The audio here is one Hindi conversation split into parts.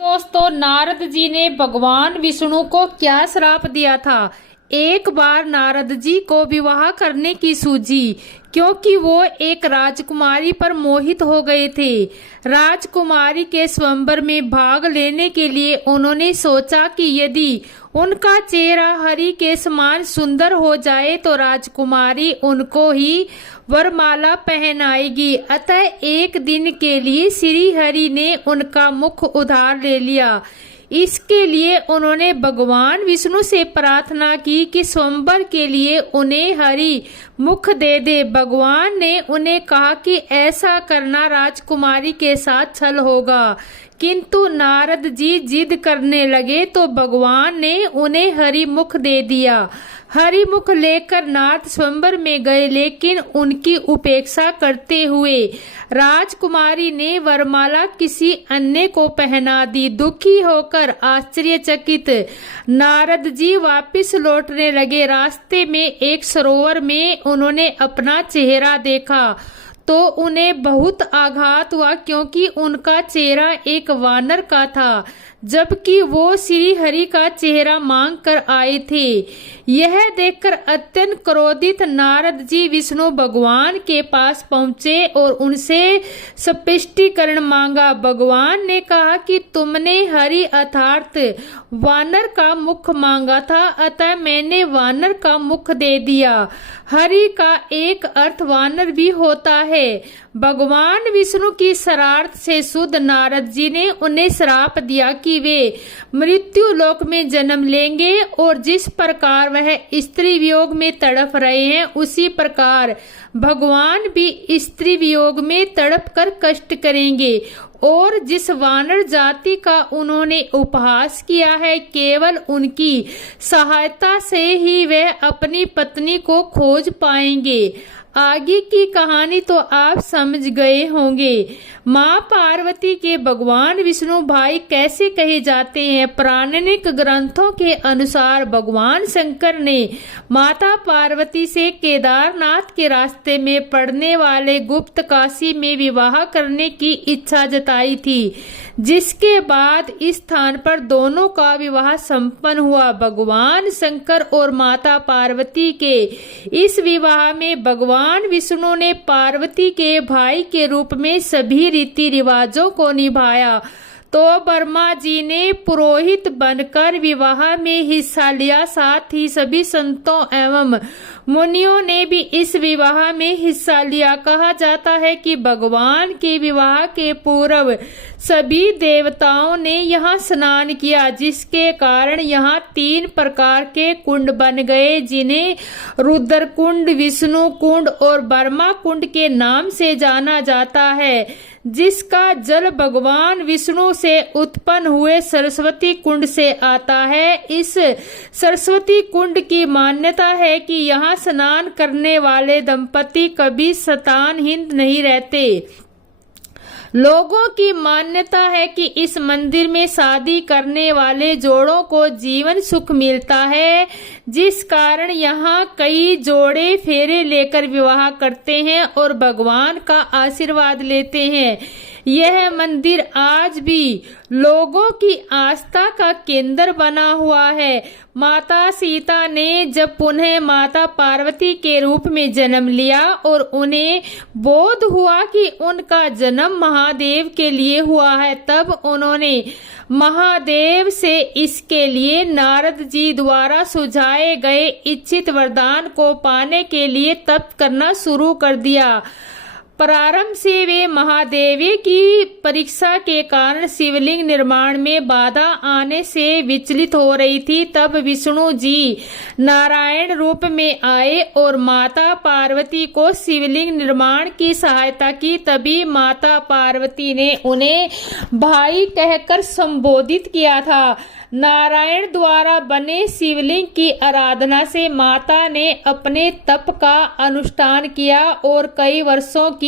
दोस्तों, नारद जी ने भगवान विष्णु को क्या श्राप दिया था। एक बार नारद जी को विवाह करने की सूझी, क्योंकि वो एक राजकुमारी पर मोहित हो गए थे। राजकुमारी के स्वयंवर में भाग लेने के लिए उन्होंने सोचा कि यदि उनका चेहरा हरि के समान सुंदर हो जाए तो राजकुमारी उनको ही वरमाला पहनाएगी। अतः एक दिन के लिए श्री हरि ने उनका मुख उधार ले लिया। इसके लिए उन्होंने भगवान विष्णु से प्रार्थना की कि स्वयंवर के लिए उन्हें हरि मुख दे दे। भगवान ने उन्हें कहा कि ऐसा करना राजकुमारी के साथ छल होगा, किंतु नारद जी जिद करने लगे तो भगवान ने उन्हें हरि मुख दे दिया। हरि मुख लेकर नारद स्वयंवर में गए, लेकिन उनकी उपेक्षा करते हुए राजकुमारी ने वरमाला किसी अन्य को पहना दी। दुखी होकर आश्चर्यचकित नारद जी वापस लौटने लगे। रास्ते में एक सरोवर में उन्होंने अपना चेहरा देखा तो उन्हें बहुत आघात हुआ, क्योंकि उनका चेहरा एक वानर का था, जबकि वो श्री हरि का चेहरा मांग कर आए थे। यह देखकर अत्यंत क्रोधित नारद जी विष्णु भगवान के पास पहुंचे और उनसे स्पष्टीकरण मांगा। भगवान ने कहा कि तुमने हरि अर्थात वानर का मुख मांगा था, अतः मैंने वानर का मुख दे दिया। हरि का एक अर्थ वानर भी होता है। भगवान विष्णु की शरारत से शुद्ध नारद जी ने उन्हें श्राप दिया कि वे मृत्यु लोक में जन्म लेंगे और जिस प्रकार वह स्त्री वियोग में तड़प रहे हैं, उसी प्रकार भगवान भी स्त्री वियोग में तड़प कर कष्ट करेंगे। और जिस वानर जाति का उन्होंने उपहास किया है, केवल उनकी सहायता से ही वे अपनी पत्नी को खोज पाएंगे। आगे की कहानी तो आप समझ गए होंगे। माँ पार्वती के भगवान विष्णु भाई कैसे कहे जाते हैं। पौराणिक ग्रंथों के अनुसार भगवान शंकर ने माता पार्वती से केदारनाथ के रास्ते में पड़ने वाले गुप्त काशी में विवाह करने की इच्छा जताई थी, जिसके बाद इस स्थान पर दोनों का विवाह संपन्न हुआ। भगवान शंकर और माता पार्वती के इस विवाह में भगवान विष्णु ने पार्वती के भाई के रूप में सभी रीति रिवाजों को निभाया, तो ब्रह्मा जी ने पुरोहित बनकर विवाह में हिस्सा लिया। साथ ही सभी संतों एवं मुनियों ने भी इस विवाह में हिस्सा लिया। कहा जाता है कि भगवान के विवाह के पूर्व सभी देवताओं ने यहाँ स्नान किया, जिसके कारण यहाँ 3 प्रकार के कुंड बन गए, जिन्हें रुद्र कुंड, विष्णु कुंड और ब्रह्मा कुंड के नाम से जाना जाता है, जिसका जल भगवान विष्णु से उत्पन्न हुए सरस्वती कुंड से आता है। इस सरस्वती कुंड की मान्यता है कि यहाँ स्नान करने वाले दंपति कभी संतानहीन नहीं रहते। लोगों की मान्यता है कि इस मंदिर में शादी करने वाले जोड़ों को जीवन सुख मिलता है, जिस कारण यहाँ कई जोड़े फेरे लेकर विवाह करते हैं और भगवान का आशीर्वाद लेते हैं। यह मंदिर आज भी लोगों की आस्था का केंद्र बना हुआ है। माता सीता ने जब पुनः माता पार्वती के रूप में जन्म लिया और उन्हें बोध हुआ कि उनका जन्म महादेव के लिए हुआ है, तब उन्होंने महादेव से इसके लिए नारद जी द्वारा सुझाए गए इच्छित वरदान को पाने के लिए तप करना शुरू कर दिया। प्रारंभ से वे महादेव की परीक्षा के कारण शिवलिंग निर्माण में बाधा आने से विचलित हो रही थी। तब विष्णु जी नारायण रूप में आए और माता पार्वती को शिवलिंग निर्माण की सहायता की। तभी माता पार्वती ने उन्हें भाई कहकर संबोधित किया था। नारायण द्वारा बने शिवलिंग की आराधना से माता ने अपने तप का अनुष्ठान किया और कई वर्षों की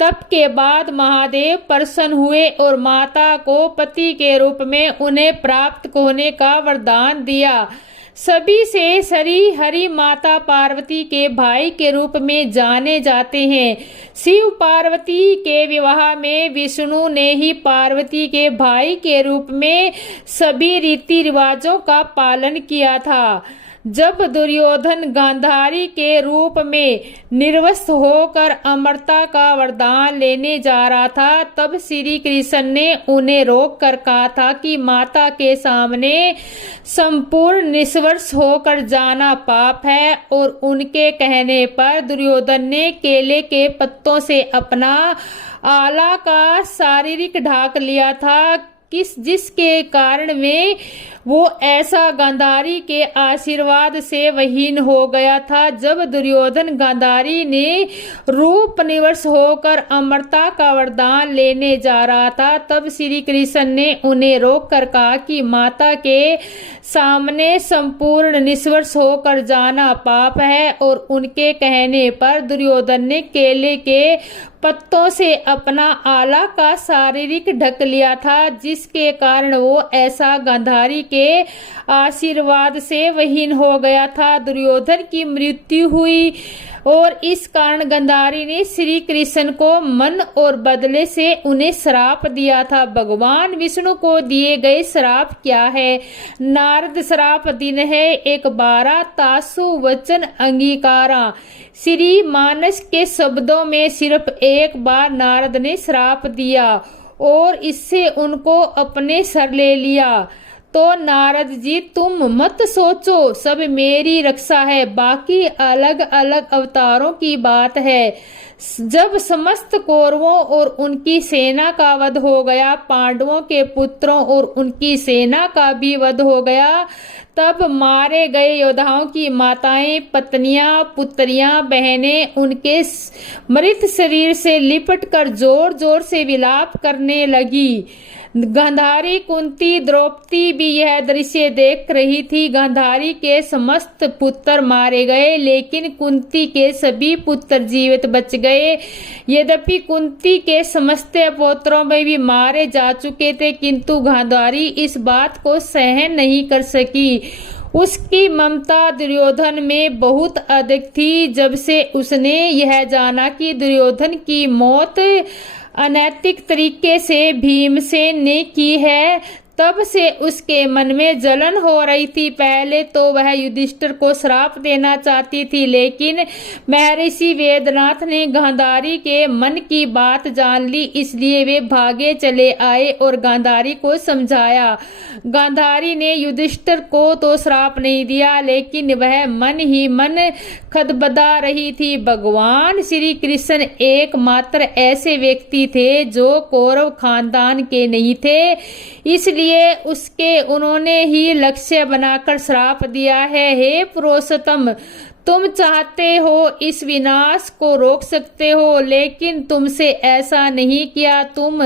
तप के बाद महादेव प्रसन्न हुए और माता को पति के रूप में उन्हें प्राप्त होने का वरदान दिया। सभी से श्री हरि माता पार्वती के भाई के रूप में जाने जाते हैं। शिव पार्वती के विवाह में विष्णु ने ही पार्वती के भाई के रूप में सभी रीति रिवाजों का पालन किया था। जब दुर्योधन गांधारी के रूप में निर्वस्त्र होकर अमरता का वरदान लेने जा रहा था, तब श्री कृष्ण ने उन्हें रोक कर कहा था कि माता के सामने संपूर्ण निष्वस्त्र होकर जाना पाप है। और उनके कहने पर दुर्योधन ने केले के पत्तों से अपना आला का शारीरिक ढाक लिया था, जिसके कारण में वो ऐसा गांधारी के आशीर्वाद से वहीन हो गया था। जब दुर्योधन गांधारी ने रूप निवश होकर अमरता का वरदान लेने जा रहा था, तब श्री कृष्ण ने उन्हें रोक कर कहा कि माता के सामने संपूर्ण निष्वस्त्र होकर जाना पाप है। और उनके कहने पर दुर्योधन ने केले के पत्तों से अपना आला का शारीरिक ढक लिया था, जिसके कारण वो ऐसा गांधारी के आशीर्वाद से वहीन हो गया था। दुर्योधन की मृत्यु हुई और इस कारण गांधारी ने श्री कृष्ण को मन और बदले से उन्हें श्राप दिया था। भगवान विष्णु को दिए गए श्राप क्या है? नारद श्राप दिन है 12 तासु वचन अंगीकारा। श्री मानस के शब्दों में सिर्फ एक बार नारद ने श्राप दिया और इससे उनको अपने सर ले लिया। तो नारद जी तुम मत सोचो, सब मेरी रक्षा है, बाकी अलग अलग अवतारों की बात है। जब समस्त कौरवों और उनकी सेना का वध हो गया, पांडवों के पुत्रों और उनकी सेना का भी वध हो गया, तब मारे गए योद्धाओं की माताएं, पत्नियां, पुत्रियां, बहनें उनके मृत शरीर से लिपटकर जोर जोर से विलाप करने लगी। गांधारी, कुंती, द्रौपदी भी यह दृश्य देख रही थी। गांधारी के समस्त पुत्र मारे गए, लेकिन कुंती के सभी पुत्र जीवित बच गए। यद्यपि कुंती के समस्त पुत्रों में भी मारे जा चुके थे, किंतु गांधारी इस बात को सहन नहीं कर सकी। उसकी ममता दुर्योधन में बहुत अधिक थी। जब से उसने यह जाना कि दुर्योधन की मौत अनैतिक तरीके से भीमसेन ने की है, तब से उसके मन में जलन हो रही थी। पहले तो वह युधिष्ठिर को श्राप देना चाहती थी, लेकिन महर्षि वेदनाथ ने गांधारी के मन की बात जान ली, इसलिए वे भागे चले आए और गांधारी को समझाया। गांधारी ने युधिष्ठिर को तो श्राप नहीं दिया, लेकिन वह मन ही मन खदबदा रही थी। भगवान श्री कृष्ण एकमात्र ऐसे व्यक्ति थे जो कौरव खानदान के नहीं थे, इसलिए उसके उन्होंने ही लक्ष्य बनाकर श्राप दिया है। हे पुरुषोत्तम, तुम चाहते हो इस विनाश को रोक सकते हो, लेकिन तुमसे ऐसा नहीं किया। तुम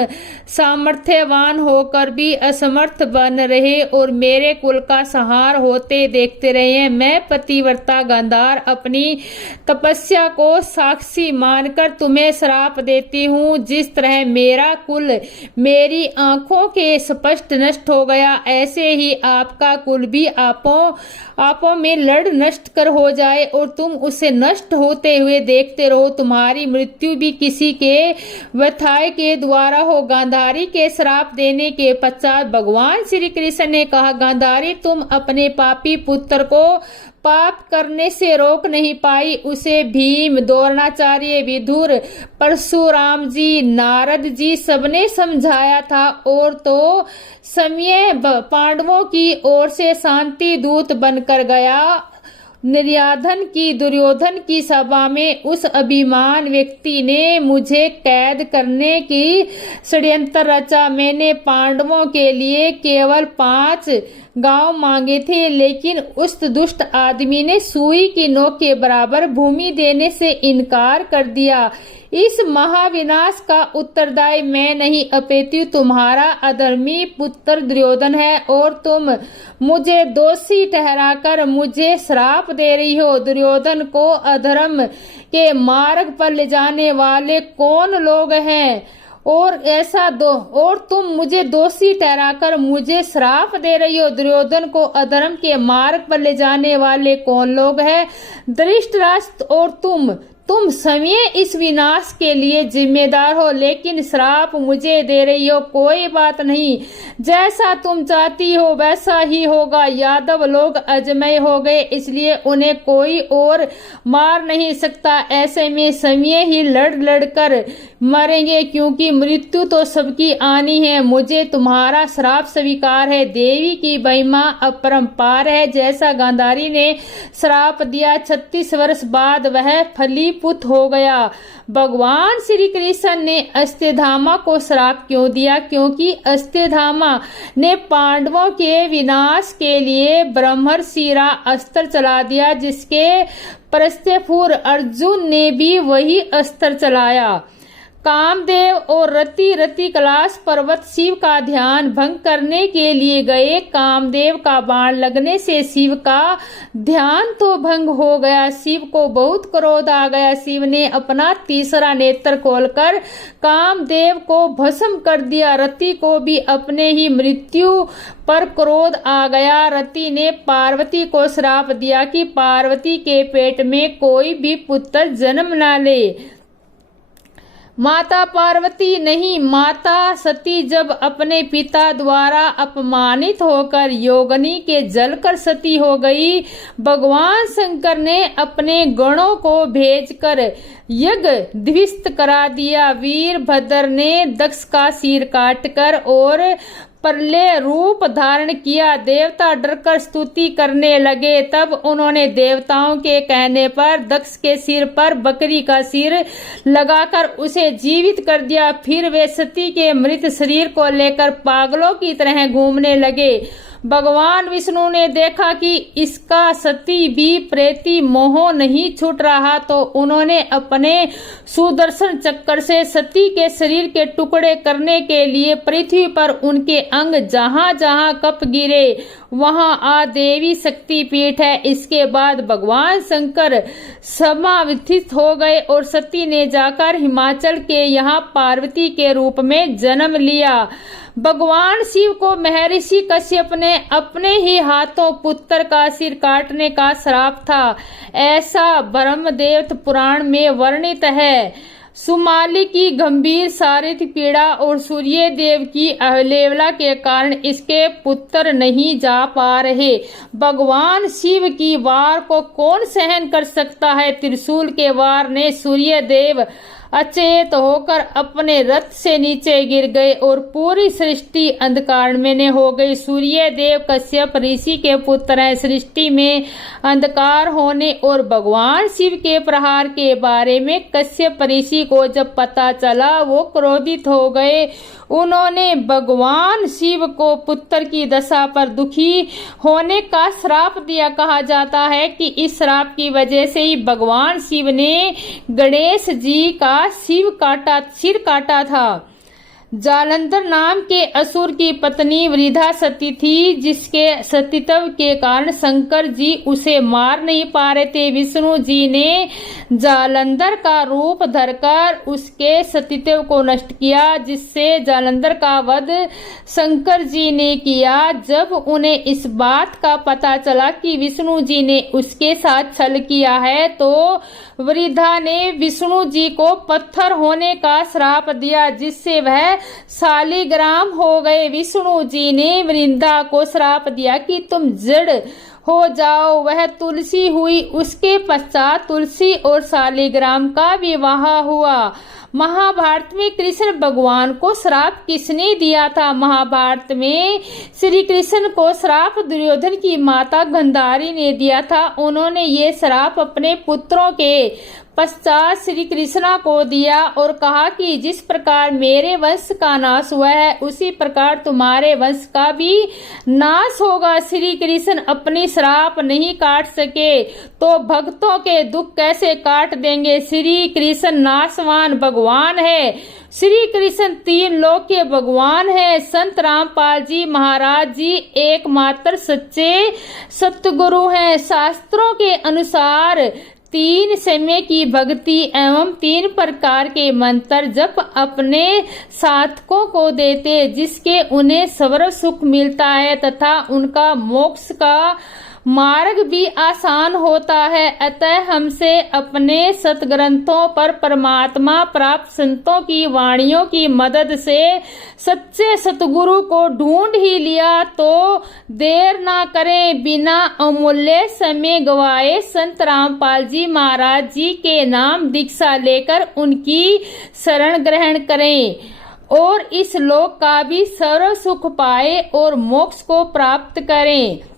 सामर्थ्यवान होकर भी असमर्थ बन रहे और मेरे कुल का संहार होते देखते रहे। मैं पतिव्रता गांधार अपनी तपस्या को साक्षी मानकर तुम्हें श्राप देती हूँ। जिस तरह मेरा कुल मेरी आंखों के स्पष्ट नष्ट हो गया, ऐसे ही आपका कुल भी आपों में लड़ नष्ट कर हो जाए और तुम उसे नष्ट होते हुए देखते रहो। तुम्हारी मृत्यु भी किसी के व्यथाय के द्वारा हो। गांधारी के श्राप देने के पश्चात भगवान श्री कृष्ण ने कहा, गांधारी तुम अपने पापी पुत्र को पाप करने से रोक नहीं पाई। उसे भीम, द्रोणाचार्य, विदुर, परशुराम जी, नारद जी सबने समझाया था और तो समय पांडवों की ओर से शांति दूत बनकर गया। दुर्योधन की सभा में उस अभिमान व्यक्ति ने मुझे कैद करने की षड्यंत्र रचा। मैंने पांडवों के लिए केवल 5 गांव मांगे थे, लेकिन उस दुष्ट आदमी ने सुई की नोक के बराबर भूमि देने से इनकार कर दिया। इस महाविनाश का उत्तरदायी मैं नहीं, अपितु तुम्हारा अधर्मी पुत्र दुर्योधन है और तुम मुझे दोषी ठहराकर मुझे श्राप दे रही हो। दुर्योधन को अधर्म के मार्ग पर ले जाने वाले कौन लोग हैं? और ऐसा दो और तुम मुझे दोषी ठहराकर मुझे श्राप दे रही हो। दुर्योधन को अधर्म के मार्ग पर ले जाने वाले कौन लोग हैं? धृतराष्ट्र और तुम स्वयं इस विनाश के लिए जिम्मेदार हो, लेकिन श्राप मुझे दे रही हो। कोई बात नहीं, जैसा तुम चाहती हो वैसा ही होगा। यादव लोग अजमय हो गए, इसलिए उन्हें कोई और मार नहीं सकता। ऐसे में स्वयं ही लड़ कर मरेंगे, क्योंकि मृत्यु तो सबकी आनी है। मुझे तुम्हारा श्राप स्वीकार है। देवी की महिमा अपरंपार है। जैसा गांधारी ने श्राप दिया, 36 वर्ष बाद वह फलीभूत हो गया। भगवान श्री कृष्ण ने अश्वत्थामा को श्राप क्यों दिया? क्योंकि अश्वत्थामा ने पांडवों के विनाश के लिए ब्रह्मशिरा अस्त्र चला दिया, जिसके पश्चात अर्जुन ने भी वही अस्त्र चलाया। कामदेव और रति कैलाश पर्वत शिव का ध्यान भंग करने के लिए गए। कामदेव का बाण लगने से शिव का ध्यान तो भंग हो गया। शिव को बहुत क्रोध आ गया। शिव ने अपना तीसरा नेत्र खोलकर कामदेव को भस्म कर दिया। रति को भी अपने ही मृत्यु पर क्रोध आ गया। रति ने पार्वती को श्राप दिया कि पार्वती के पेट में कोई भी पुत्र जन्म न ले। माता पार्वती नहीं, माता सती जब अपने पिता द्वारा अपमानित होकर योगिनी के जलकर सती हो गई, भगवान शंकर ने अपने गणों को भेजकर यज्ञ ध्वस्त करा दिया। वीरभद्र ने दक्ष का सिर काटकर और प्रलय रूप धारण किया। देवता डरकर स्तुति करने लगे। तब उन्होंने देवताओं के कहने पर दक्ष के सिर पर बकरी का सिर लगाकर उसे जीवित कर दिया। फिर वे सती के मृत शरीर को लेकर पागलों की तरह घूमने लगे। भगवान विष्णु ने देखा कि इसका सती भी प्रेती मोह नहीं छूट रहा, तो उन्होंने अपने सुदर्शन चक्र से सती के शरीर के टुकड़े करने के लिए पृथ्वी पर उनके अंग जहां जहां कप गिरे वहां आ देवी शक्ति पीठ है। इसके बाद भगवान शंकर समाविष्ट हो गए और सती ने जाकर हिमाचल के यहाँ पार्वती के रूप में जन्म लिया। भगवान शिव को महर्षि कश्यप ने अपने ही हाथों पुत्र का सिर काटने का श्राप था, ऐसा ब्रह्मदेव पुराण में वर्णित है। सुमाली की गंभीर शारीरिक पीड़ा और सूर्य देव की अवहेलना के कारण इसके पुत्र नहीं जा पा रहे। भगवान शिव की वार को कौन सहन कर सकता है? त्रिशूल के वार ने सूर्य देव अचेत होकर अपने रथ से नीचे गिर गए और पूरी सृष्टि अंधकार में हो गई। सूर्य देव कश्यप ऋषि के पुत्र हैं। सृष्टि में अंधकार होने और भगवान शिव के प्रहार के बारे में कश्यप ऋषि को जब पता चला, वो क्रोधित हो गए। उन्होंने भगवान शिव को पुत्र की दशा पर दुखी होने का श्राप दिया। कहा जाता है कि इस श्राप की वजह से ही भगवान शिव ने गणेश जी का सिर काटा था। जालंधर नाम के असुर की पत्नी वृद्धा सती थी, जिसके सतीत्व के कारण शंकर जी उसे मार नहीं पा रहे थे। विष्णु जी ने जालंधर का रूप धरकर उसके सतीत्व को नष्ट किया, जिससे जालंधर का वध शंकर जी ने किया। जब उन्हें इस बात का पता चला कि विष्णु जी ने उसके साथ छल किया है, तो वृद्धा ने विष्णु जी को पत्थर होने का श्राप दिया, जिससे वह शालिग्राम हो गए। विष्णु जी ने वृंदा को श्राप दिया कि तुम जड़ हो जाओ। वह तुलसी हुई। उसके पश्चात तुलसी और शालिग्राम का विवाह हुआ। महाभारत में कृष्ण भगवान को श्राप किसने दिया था? महाभारत में श्री कृष्ण को श्राप दुर्योधन की माता गांधारी ने दिया था। उन्होंने ये श्राप अपने पुत्रों के पश्चात श्री कृष्णा को दिया और कहा कि जिस प्रकार मेरे वंश का नाश हुआ है, उसी प्रकार तुम्हारे वंश का भी नाश होगा। श्री कृष्ण अपनी श्राप नहीं काट सके तो भक्तों के दुख कैसे काट देंगे? श्री कृष्ण नाशवान भगवान है। श्री कृष्ण 3 लोक के भगवान है। संत रामपाल जी महाराज जी एकमात्र सच्चे सतगुरु हैं। शास्त्रों के अनुसार 3 समय की भक्ति एवं 3 प्रकार के मंत्र जप अपने साधकों को देते, जिसके उन्हें सर्व सुख मिलता है तथा उनका मोक्ष का मार्ग भी आसान होता है। अतः हमसे अपने सतग्रंथों पर परमात्मा प्राप्त संतों की वाणियों की मदद से सच्चे सतगुरु को ढूंढ ही लिया तो देर ना करें, बिना अमूल्य समय गवाए संत रामपाल जी महाराज जी के नाम दीक्षा लेकर उनकी शरण ग्रहण करें और इस लोक का भी सर्व सुख पाए और मोक्ष को प्राप्त करें।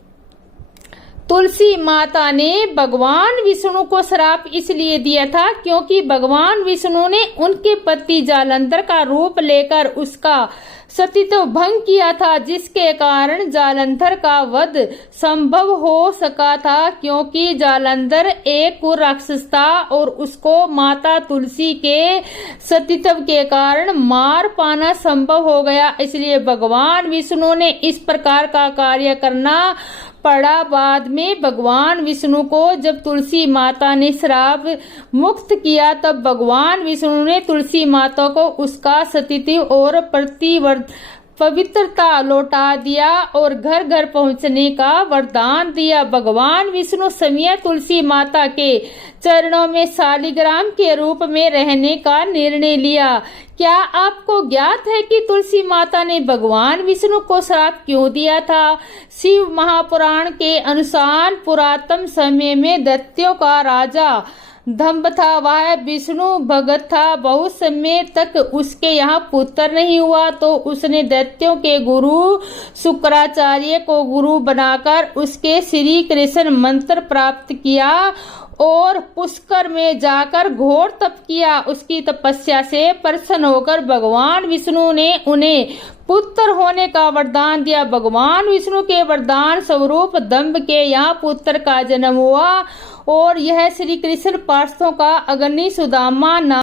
तुलसी माता ने भगवान विष्णु को श्राप इसलिए दिया था क्योंकि भगवान विष्णु ने उनके पति जालंधर का रूप लेकर उसका सतीत्व भंग किया था, जिसके कारण जालंधर का वध संभव हो सका था। क्योंकि जालंधर एक राक्षस था और उसको माता तुलसी के सतीत्व के कारण मार पाना संभव हो गया, इसलिए भगवान विष्णु ने इस प्रकार का कार्य करना पड़ा। बाद में भगवान विष्णु को जब तुलसी माता ने श्राप मुक्त किया तब भगवान विष्णु ने तुलसी माता को उसका सतीत्व और पवित्रता लौटा दिया और घर घर पहुंचने का वरदान दिया। भगवान विष्णु समय तुलसी माता के चरणों में शालिग्राम के रूप में रहने का निर्णय लिया। क्या आपको ज्ञात है कि तुलसी माता ने भगवान विष्णु को श्राप क्यों दिया था? शिव महापुराण के अनुसार पुरातन समय में दैत्यों का राजा दंभ था, वह विष्णु भगत था। बहुत समय तक उसके यहाँ पुत्र नहीं हुआ तो उसने दैत्यों के गुरु शुक्राचार्य को गुरु बनाकर उसके श्री कृष्ण मंत्र प्राप्त किया और पुष्कर में जाकर घोर तप किया। उसकी तपस्या से प्रसन्न होकर भगवान विष्णु ने उन्हें पुत्र होने का वरदान दिया। भगवान विष्णु के वरदान स्वरूप दंभ के यहाँ पुत्र का जन्म हुआ और यह श्री कृष्ण पार्षदों का अग्नि सुदामा नाम